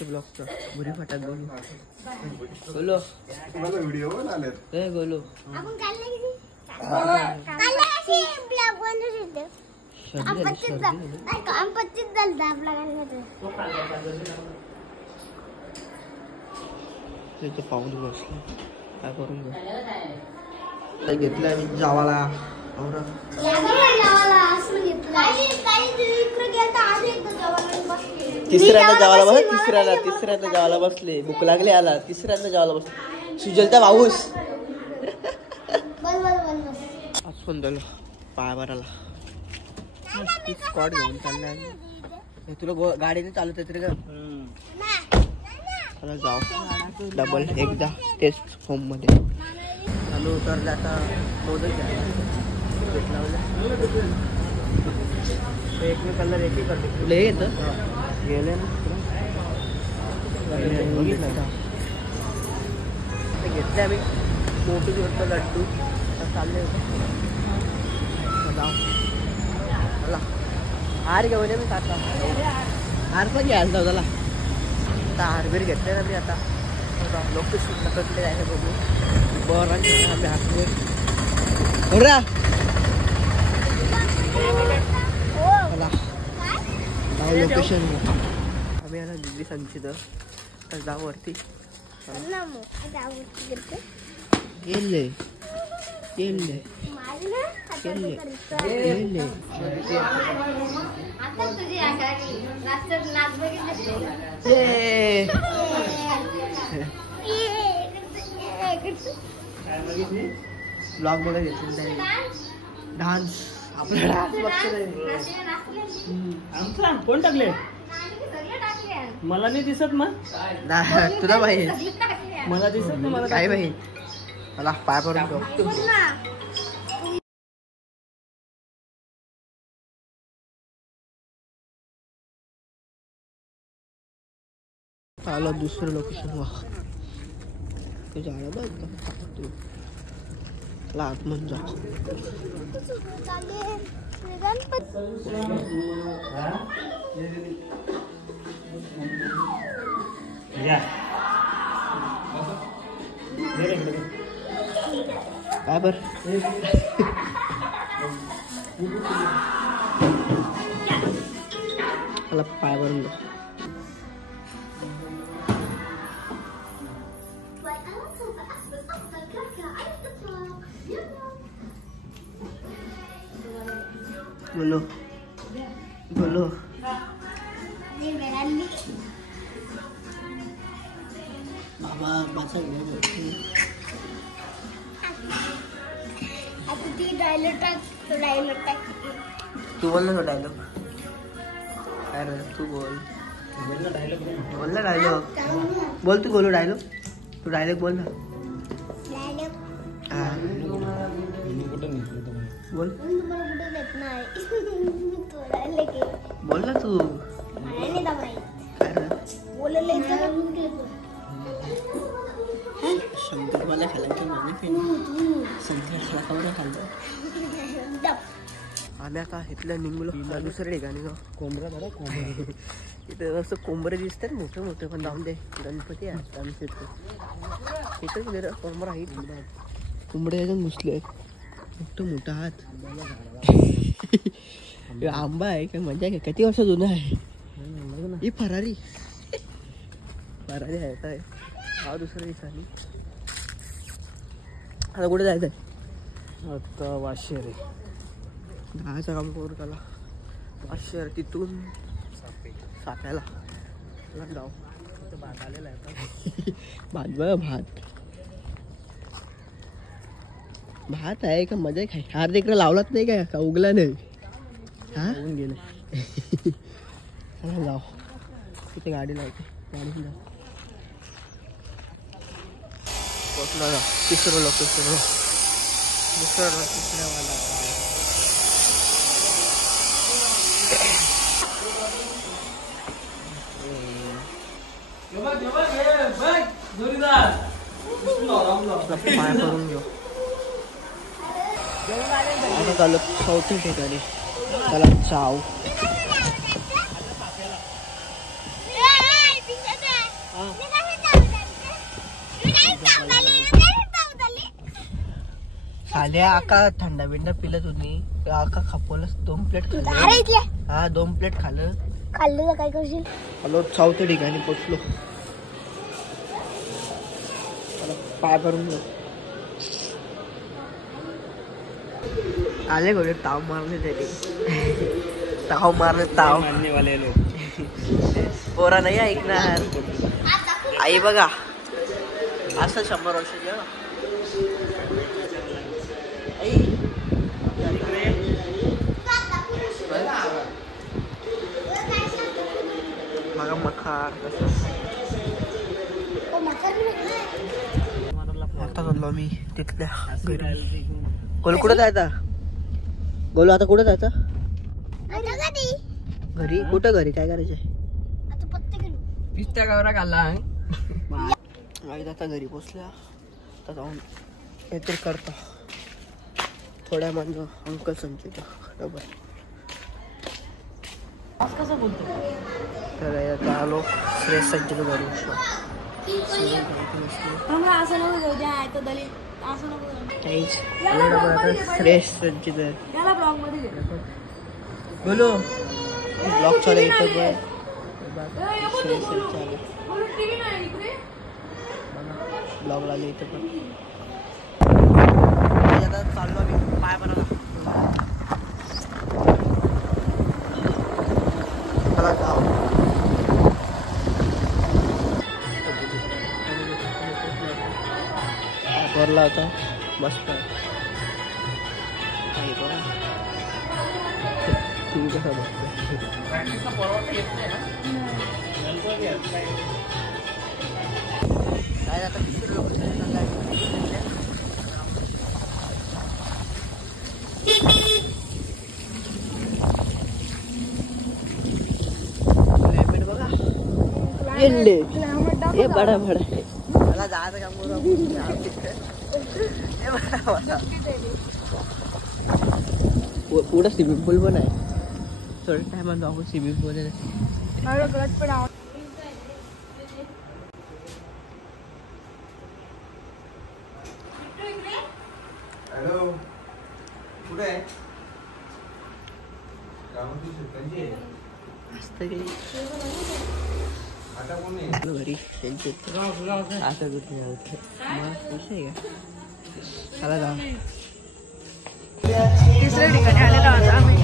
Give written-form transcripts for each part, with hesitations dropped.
आजच्या ब्लॉगचा बुरी फाटात बोलू बोलो व्हिडिओ बोलो पाऊस बसला काय करून घेतलं आम्ही जावाला तिसऱ्यांदा जेवायला बस तिसऱ्यांदा जेवायला बसले भूक लागली आला तिसऱ्यांदा जेवायला बसले सुजलता पाऊस आपण झालो पाय भराला स्पॉट घेऊन चाललाय तुला गाडीने चालत येत रे का चला जाऊ डबल एकदा टेस्ट फॉर्म मध्ये चालू उतरला आता मोदक घेतला एकमेकांना रेटी करते तुला हे येतं गेले ना बघितलं घेतले आम्ही मोठी जोडतो लड्डू चालले होते मला हार घेऊन मी आता हार पण घ्यायला जाऊ त्याला आता हारबीर घेतले ना मी आता लोकेशन कटले जायचं बघू बरं आम्ही हारबीर बरं लोकेशन आम्ही आला दिल्ली संचित तर जाऊ वरती गेले गेले गेले गेले ब्लॉग बघा घेतले डान्स आपला डान्स बघतो कोण टाकले मला नाही दिसत मग तुला बाई मला दिसत ना मला काय बाई मला पाय पडून आला दुसरं लोकेशन वा झालं बघ आतमध्ये जा काय बर मला पाय भरून दे बोलो बोलो बाबा बसा तू बोल ना तो डायलॉग अरे तू बोल ना डायलॉग बोल तू बोलो डायलॉग तू डायलॉग बोल ना बोल बोल ना तू शंकर मला खायला आम्ही आता इथलं निघलो दुसऱ्या ठिकाणी कोंबरा बरं कोंबरा इथं असं कोंबरे दिसतात मोठे मोठे पण जाऊन दे गणपती आहेत आमच्या इथं इथं कोंबरा आहे कोंबडे याच्यात घुसले मोठं मोठा हात आंबा आहे काय मजा आहे किती वर्ष जुना आहे ही फरारी आहे काय हा दुसऱ्या ठिकाणी आता कुठे जायचं आहे आता वाशेर दहाचं काम करू त्याला वाशेर तिथून साप्याला जाऊ भात आलेला आहे भात बघा भात आहे का मजा खाय हार तिकडे लावलाच नाही काय का उगला नाही हा गेले चला जाऊ तिथे गाडी लावते गाडी जाऊ पोचला जा तिसरं लोकेशन तिसऱ्यावाला पाय करून घेऊ आता चालू चौथ्या ठिकाणी त्याला चाव काल्या आका थंडा बिंडा पिलं तुम्ही आका खापवलंच 2 प्लेट खाल्लं. हा 2 प्लेट खाल्लं तर काय करशील. हॅलो चौथ्या ठिकाणी पोचलो. पाय करून आले गोडे ताव मारले तरी ताव मारले ताव मारने वाले लोग पोरा नाही ऐकणार. आई बघा असं 100 वर्ष बघा मखार आता बोललो मी तिथल्या घरी. गोलू कुठं जायचा. गोलू आता कुठं जायचा घरी. कुठं घरी काय करायचंय. पिस्त्या गावरा खाल्ला आता घरी पोचल्या. आता जाऊन काहीतरी करता थोड्या म्हणजे अंकल संचित डबल. कसं बोलतो तर आता आलो श्रेष्ठ संचित घरी. श्रेष्ठ संचित बोलो ब्लॉग चालू येतो ब्लॉग लागले इथं पण. आता चाललो मी पाय बनवला. भरला होता मस्त. तुम्ही कसा बघतो काय आता किती लोक बघा ये बडा बडा मला जायचं काम करू. पुढं स्विमिंग पूल पण आहे. थोड्या टायमात जाऊ स्विमिंग पूल. हॅलो कुठे आहे. आता कोण आहे घरी त्यांचे आता कुठे चला जा. तिसऱ्या ठिकाणी आलेला होता आम्ही.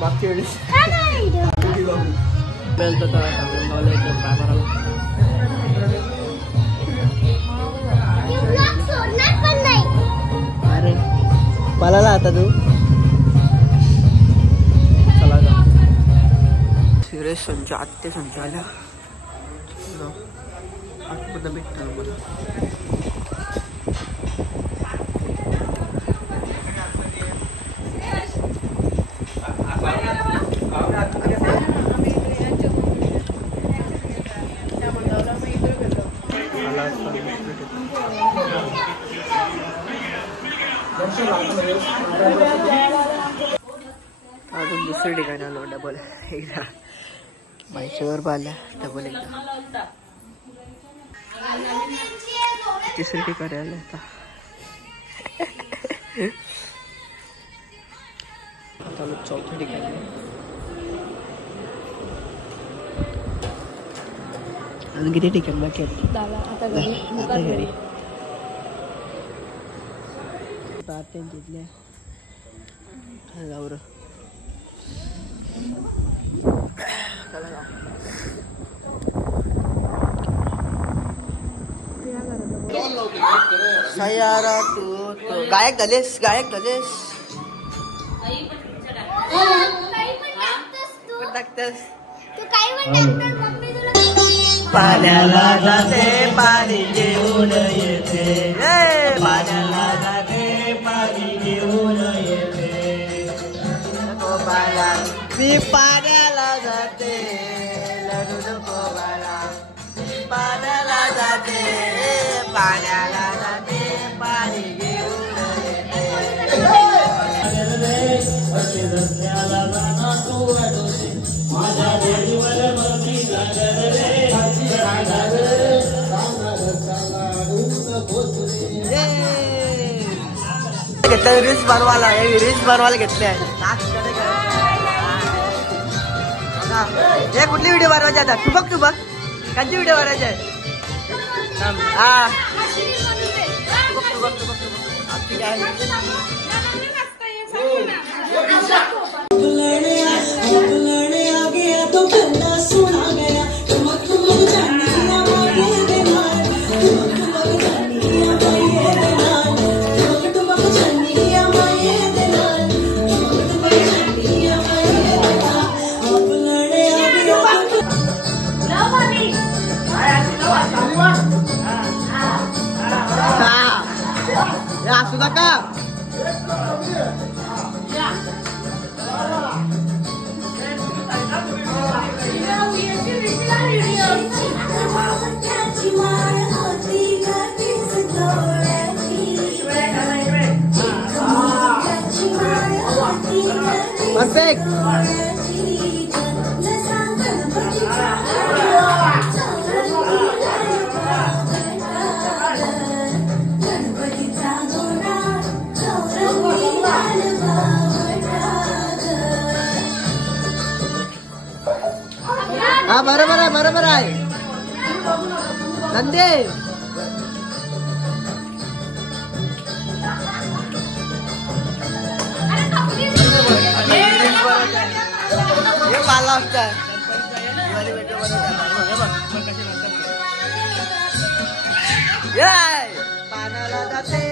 मागच्या वेळेस मिळतो तर अरे पळाला आता तू. चला जा. सिरियस संच आत्ते संच आल्या आतमध्ये भेटणार मला. अजून दुसऱ्या ठिकाणी आलो डबल. एकदा बाईकवर पाहिल्या डबल एकदा तिसऱ्या ठिकाणी आलं आता. आता चौथ्या ठिकाणी अजून किती ठिकाण बाकी आहेत. आता घरी तिथल्या जाऊ र. सयारा तू गायक झालेस. गायक झालेस. पाण्याला जाते पाणी घेऊन येते. पाण्याला जाते पाणी घेऊन येते. गोपाला मी पाण्याला जाते लडू गोपाला. मी पाण्याला जाते पाण्याला जाते पाणी घेऊन येते. माझ्या घेतलं रील्स बनवायला, रील्स बनवायला घेतले आहे. हे कुठली व्हिडिओ बनवायची आता? ठुबक ठुबक कांची व्हिडिओ बनवायची आहे? हा ठुबक ठुबक ठुबक ठुबक आपली काय असू नका. परफेक्ट. हा बरोबर आहे, बरोबर आहे. नंदे हे पाला असतात. पाण्याला जाते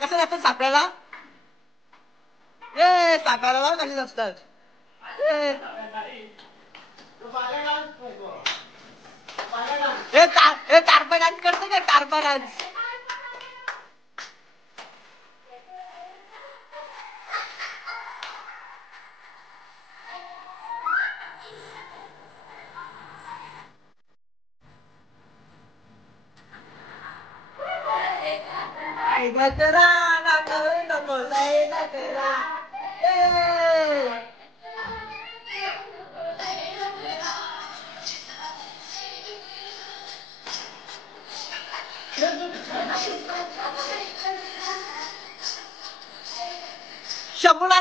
कसं जातात सापड्याला? सापड्याला कसे असतात? टारपा डान्स करतो का? टारपा डान्स शंभूला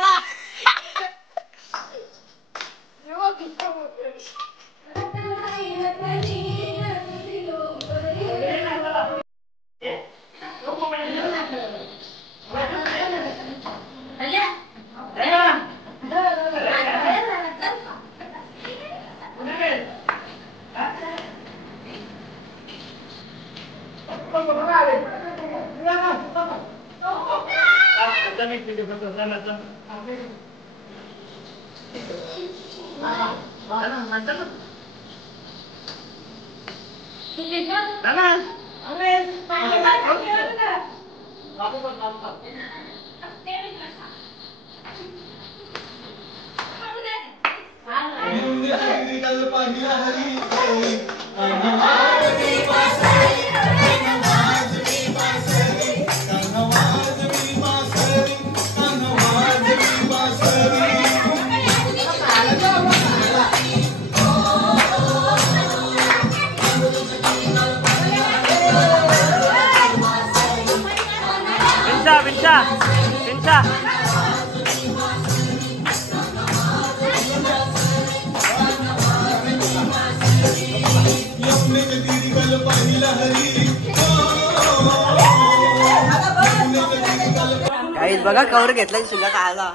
काहीच बघा कवर घेतला शिंगा खायला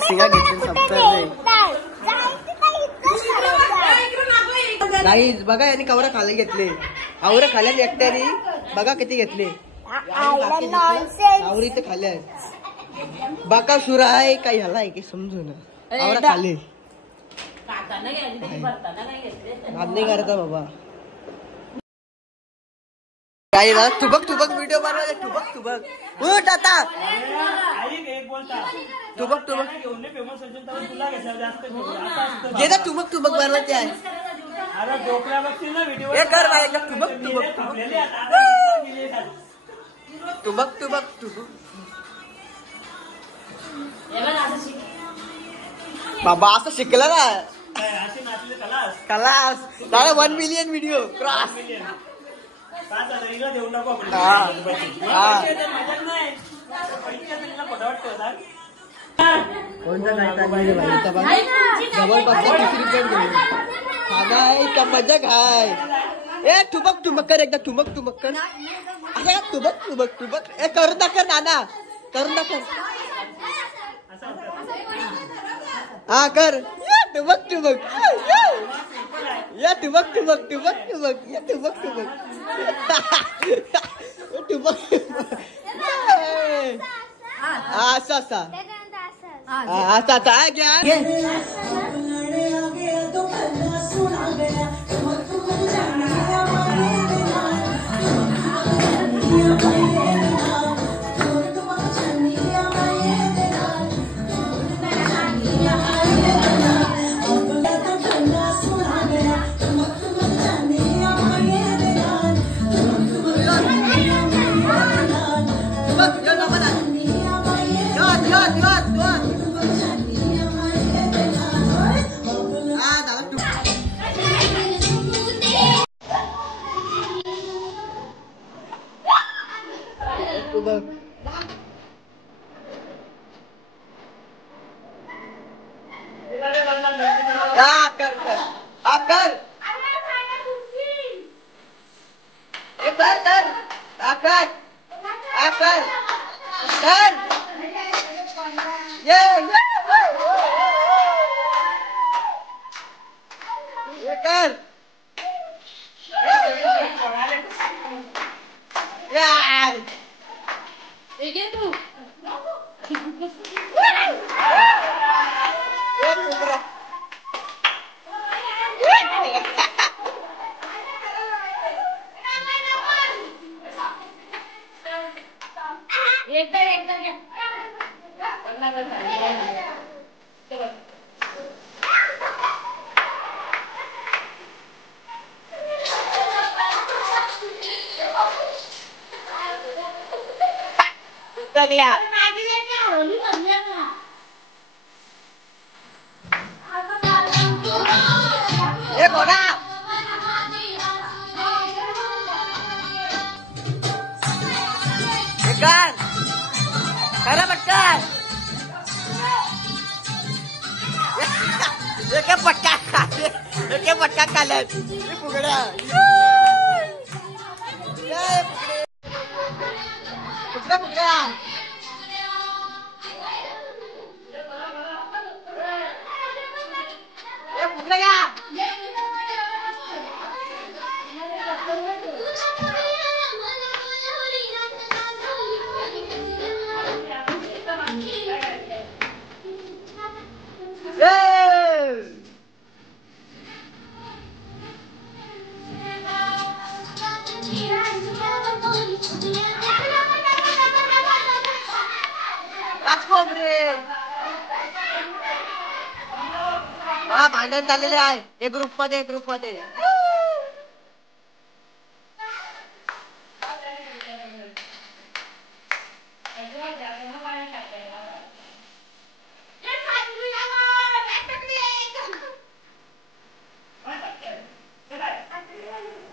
शिंगा घेतली काहीच बघा यांनी कवर खायला घेतले आवर खाल्ल्या एकट्याने बघा किती घेतले आवरी तर खाल्ल्या बाका सुरा आहे काही ह्याला आहे की समजू ना आवरा खाल्ले नाही करता बाबा काही ना तुबक व्हिडिओ बनवायचे तुबक उठ आता तुबक जे ना तुबक बनवायचे आहे हे कर तुबक बाबा असं शिकला ना कलास 1 मिलियन व्हिडिओ क्रॉस मजा खाय ए ठुबक कर एकदा ठुबक कर अरे ठुबक ए करून दाखव नाना करून दाखव हा कर ठुबक या ठुबक या ठुबक असा क्या पटका खाल्ल्यात फुगड्या हा भांडण झालेले आहे हे ग्रुप मध्ये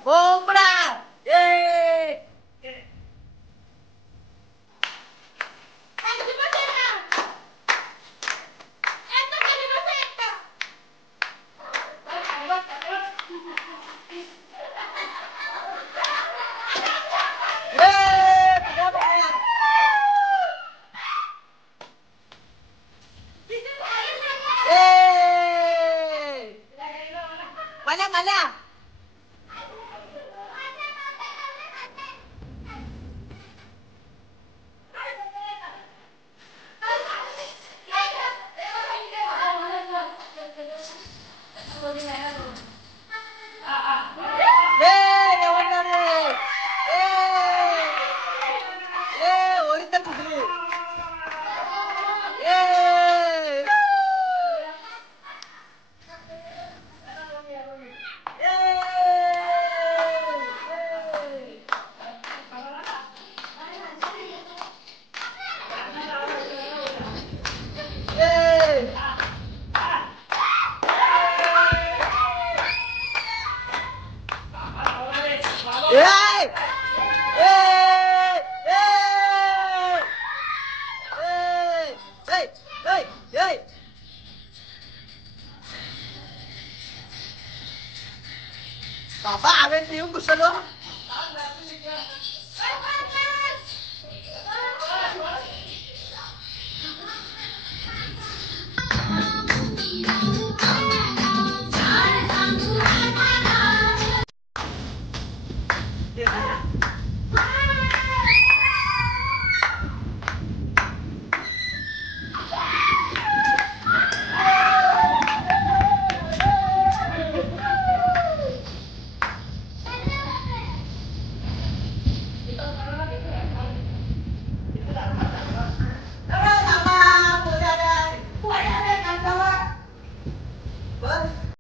कोंबडा मला Yeah!